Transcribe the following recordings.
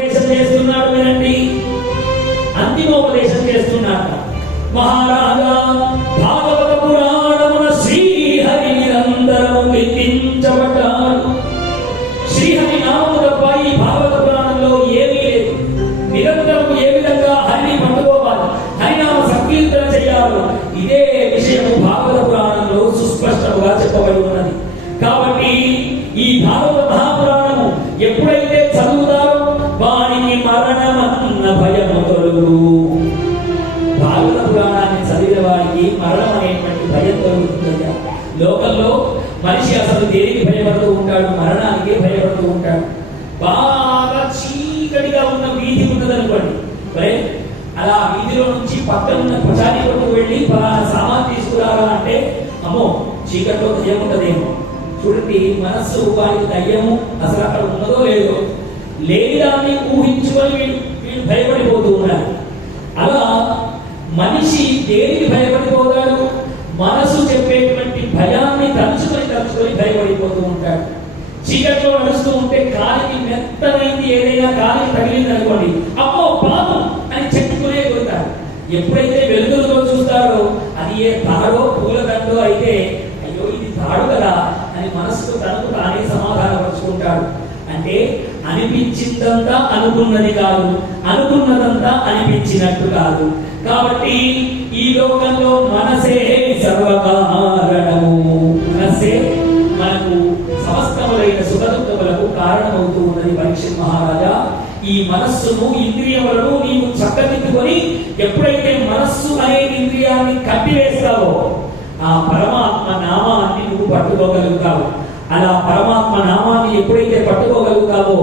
చేస్తున్నాడు వినండి, అంతిమోపదేశం చేస్తున్నాడు. మహారాజా భాగవత పురాణమున శ్రీహరి నిరంతరము కీర్తించబడ్డాడు. శ్రీహరి నామము తప్ప ఈ భాగవత పురాణంలో ఏమీ లేదు. నిరంతరము ఏ విధంగా హరిని పట్టుకోవాలి, హరినామ సంకీర్తన చేయాలి, ఇదే విషయము భాగవత పురాణంలో సుస్పష్టంగా చెప్పబడి ఉన్నది. కాబట్టి ఈ భాగవత మహాపురాణము ఎప్పుడైతే చదువుతారో వారికి మరణమన్న భయము తొలగు. భాగవత పురాణాన్ని చదివిన వారికి మరణం అనేటువంటి భయం తొలుగుతుందయ్యా. లోకంలో మనిషి అసలు దేనికి భయపడుతూ ఉంటాడు? మరణానికే భయపడుతూ ఉంటాడు. బాగా చీకటిగా ఉన్న వీధి ఉన్నదనుకోండి, మరి అలా వీధిలో నుంచి పక్కనున్న ప్రచారి కొట్టుకు వెళ్ళి సామాన్ తీసుకురారా అంటే అమ్మో చీకట్లో దయ్యం ఉంటదేమో. చూడండి, మనస్సు వారికి దయ్యము అసలు అక్కడ ఉన్నదో లేదో లేదాన్ని ఊహించుకొని వీళ్ళు భయపడిపోతూ ఉన్నారు. అలా మనిషి దేనికి భయపడిపోతాడు? మనసు చెప్పేటువంటి భయాన్ని తలుచుకొని భయపడిపోతూ ఉంటాడు. చీకట్లో నడుస్తూ ఉంటే కాలికి మెత్తమైంది ఏదైనా కాలికి తగిలింది అనుకోండి, అమ్మో పాము అని చెప్పుకునే కొడతాడు. ఎప్పుడైతే వెలుగులో చూస్తారో అది ఏ తాడో పూలదండో అయితే అయ్యో ఇది తాడు కదా అని మనసుకు తనకు తానే సమాధానపరుచుకుంటాడు. అంటే అనిపించిందంతా అనుకున్నది కాదు, అనుకున్నదంతా అనిపించినట్టు కాదు. కాబట్టి ఈ లోకంలో మనసే సర్వకారణము. మనసే మనకు సమస్తములైన సుఖదుఖములకు కారణమవుతూ ఉన్నది. పరీక్షిత్ మహారాజా, ఈ మనస్సును ఇంద్రియములను నీవు చక్కదిద్దుకొని ఎప్పుడైతే మనస్సు అనే ఇంద్రియాన్ని కట్టివేస్తావో ఆ పరమాత్మ నామాన్ని నువ్వు పట్టుకోగలుగుతావు. అలా పరమాత్మ నామాన్ని ఎప్పుడైతే పట్టుకోగలుగుతావో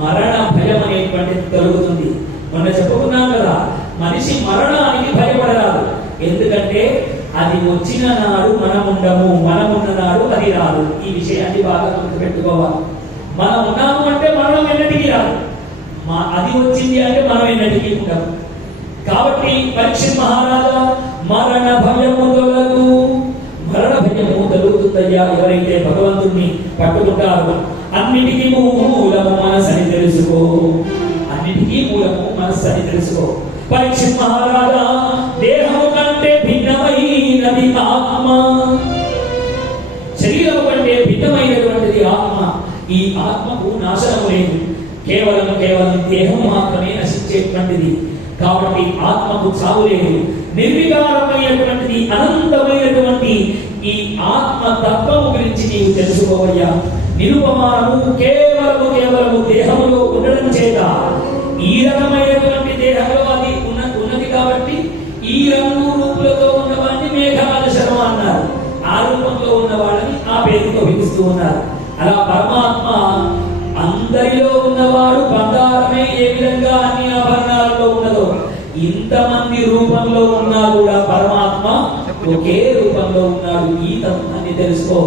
మరణ భయం అనేటువంటిది తొలగుతుంది. మొన్న చెప్పుకున్నాం కదా, మనిషి మరణానికి భయపడరాదు. ఎందుకంటే అది వచ్చిన నాడు మనముండము, మనమున్న నాడు అది రాదు. ఈ విషయాన్ని బాగా గుర్తుపెట్టుకోవాలి. మనం ఉన్నాము అంటే మరణం ఎన్నటికీ రాదు, అది వచ్చింది అంటే మనం ఎన్నటికీ ఉండము. కాబట్టి పరీక్షిత్ మహారాజా మరణ భయము తొలగు. మరణ భయము తొలుగుతుందయ్యా ఎవరైతే భగవంతుణ్ణి పట్టుకుంటారో. అన్నిటికీ మూలము మనసని తెలుసుకో, అన్నిటికీ మూలము మనస్సని తెలుసుకో. పరీక్షిత్ మహారాజా, దేహము కంటే భిన్నమైనది ఆత్మ, శరీరము కంటే భిన్నమైనటువంటిది ఆత్మ. ఈ ఆత్మకు నాశనము లేదు, కేవలం దేహం మాత్రమే నశించేటువంటిది. కాబట్టి ఆత్మకు చావు లేదు. నిర్వికారమైనటువంటిది అనంతమైనటువంటి ఈ ఆత్మ తత్వము గురించి నీవు తెలుసుకోవయ్యా. నిరుపమానము కేవలము దేహములో ఉండడం చేత ఈ రకమైనటువంటి దేహంలో అది ఉన్నది కాబట్టి ఈ రంగు రూపులతో ఉన్నవాడిని మేఘాల శర్మ అన్నారు. ఆ రూపంలో ఉన్న వాళ్ళని ఆ పేరుతో పిలుస్తూ ఉన్నారు. అలా పరమాత్మ అందరిలో ఉన్నవాడు బంగారమే ఏ విధంగా అన్ని ఆభరణాలలో ఉన్నదో ఇంతమంది రూపంలో ఉన్నా కూడా పరమాత్మ ఒకే రూపంలో ఉన్నాడు. ఈ తత్వాన్ని తెలుసుకో,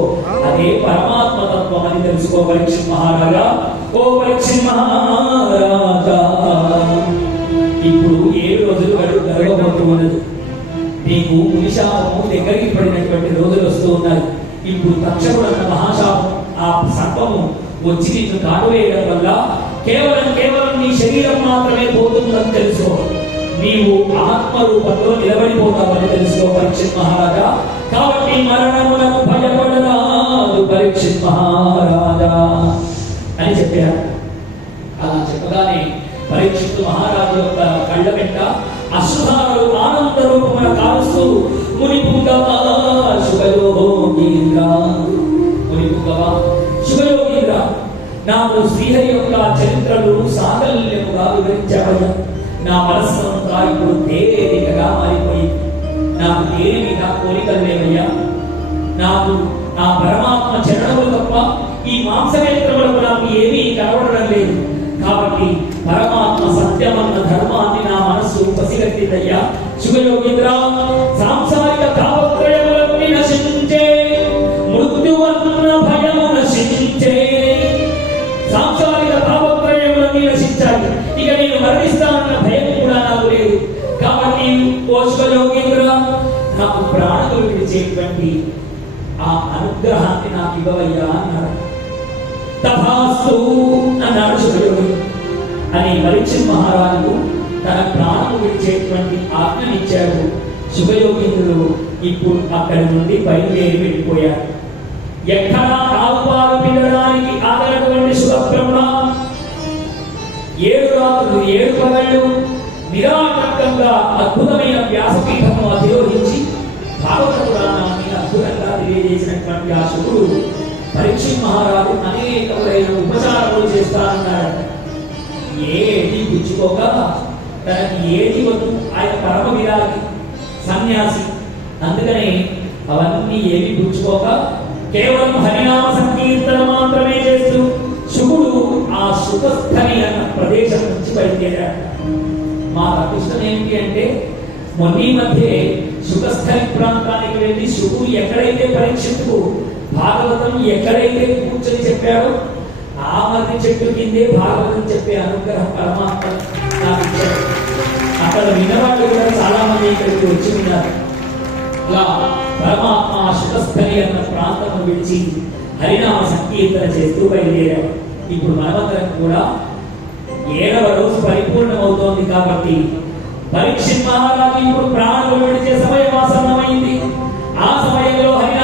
అదే పరమాత్మ తత్వం అని తెలుసుకో. పరీక్షిత్ మహారాజా, ఓ పరీక్షిత్ మహారాజా, ఇప్పుడు 7 రోజులు గడవబోతూ ఉన్నది. నీకు మునిశాపము దగ్గరికి పడినటువంటి రోజులు వస్తూ ఉన్నాయి. ఇప్పుడు తక్షకుడు అన్న మహాశాపం, ఆ సర్పము వచ్చి నిన్ను కాటువేయడం వల్ల కేవలం నీ శరీరం మాత్రమే పోతుందని తెలుసుకో. నీవు ఆత్మ రూపంలో నిలబడిపోతావని తెలుసుకో పరీక్షిత్ మహారాజా. కాబట్టి మరణమునకు భయపడరాదు పరీక్షిత్ మహారాజా అని చెప్పారు. అలా చెప్పగానే పరీక్షిత్ మహారాజు యొక్క కళ్ళ వెంట అశ్రుధారలు ఆనంద రూపమున కారుస్తూ మునిపుంగవా శుభయోగీంద్ర, మునిపుంగవా శుభయోగీంద్ర, నాకు శ్రీహరి యొక్క చరిత్రలు సాకల్యముగా వివరించావయ్యా. నా మనస్సంతా ఇప్పుడు తేలికగా మారిపోయింది. నాకు దేని మీద కోరికలు లేవయ్యా. నాకు నా పరమాత్మ చరణములు తప్ప ఈ మాంసనేత్రములకు నాకు ఏమీ కనబడడం లేదు. కాబట్టి పరమాత్మ సత్యమన్న ధర్మాన్ని నా మనస్సు పసిగట్టిందయ్యా. శుభయోగీంద్ర, సాంసారిక తాపత్రయములన్నీ నశించే, మృత్యువన్న భయము నశించే, సాంసారిక తాపత్రయములన్నీ నశించాలి. ఇక నేను మరణిస్తానన్న భయం కూడా నాకు లేదు. కాబట్టి ఓ శుభయోగీంద్ర, నాకు ప్రాణులు విడిచేటువంటి ఆ అనుగ్రహాన్ని నాకు ఇవ్వవయ్యా అన్నాడు. తథాస్తు అన్నాడు శుభయోగి. అని పరీక్షిత్ మహారాజు తన ప్రాణము విడిచేటువంటి ఆజ్ఞనిచ్చాడు. శుభయోగీంద్రుడు ఇప్పుడు అక్కడి నుండి బయలుదేరి వెళ్ళిపోయారు. ఎక్కడా ఆవుపాలు పిండడానికి ఆగనటువంటి శుభబ్రహ్మ 7 రాత్రులు 7 పగళ్ళు నిరాటంకంగా అద్భుతమైన వ్యాసపీఠము అధిరోహించి భాగవత పురాణాన్ని అద్భుతంగా తెలియజేసినటువంటి ఆ శుభుడు పరీక్షిత్ మహారాజు అనేకమైన ఉపచారాలు చేస్తానన్నాడు. ఏది పుచ్చుకోక తనకి ఏది వద్దు, ఆయన పరమ విరాగి సన్యాసి. అందుకనే అవన్నీ ఏమి పుచ్చుకోక కేవలం హరినామ సంకీర్తన మాత్రమే చేస్తూ శుభుడు ఆ సుఖస్థలి అన్న ప్రదేశం నుంచి బయలుదేరాడు. మా అదృష్టం ఏమిటి అంటే మొన్నీ మధ్య సుఖస్థలి ప్రాంతానికి వెళ్ళి శుభుడు ఎక్కడైతే పరీక్షితుకు భాగవతం ఎక్కడైతే కూర్చొని చెప్పాడో ఆ మధ్య చెట్టు కిందే భాగవతం చెప్పే అనుగ్రహం పరమాత్మ నాకు ఇచ్చాడు. అక్కడ వినవాళ్ళు కూడా చాలా మంది ఇక్కడికి వచ్చి విన్నారు. ఇలా పరమాత్మ సుఖస్థలి అన్న ప్రాంతం విడిచి హరినామ సంకీర్తన చేస్తూ బయలుదేరాడు. ఇప్పుడు మనమందరం కూడా 7వ రోజు పరిపూర్ణమవుతోంది కాబట్టి పరీక్షిత్ మహారాజు ఇప్పుడు ప్రాణులు విడిచే సమయం ఆసన్నమైంది. ఆ సమయంలో హరి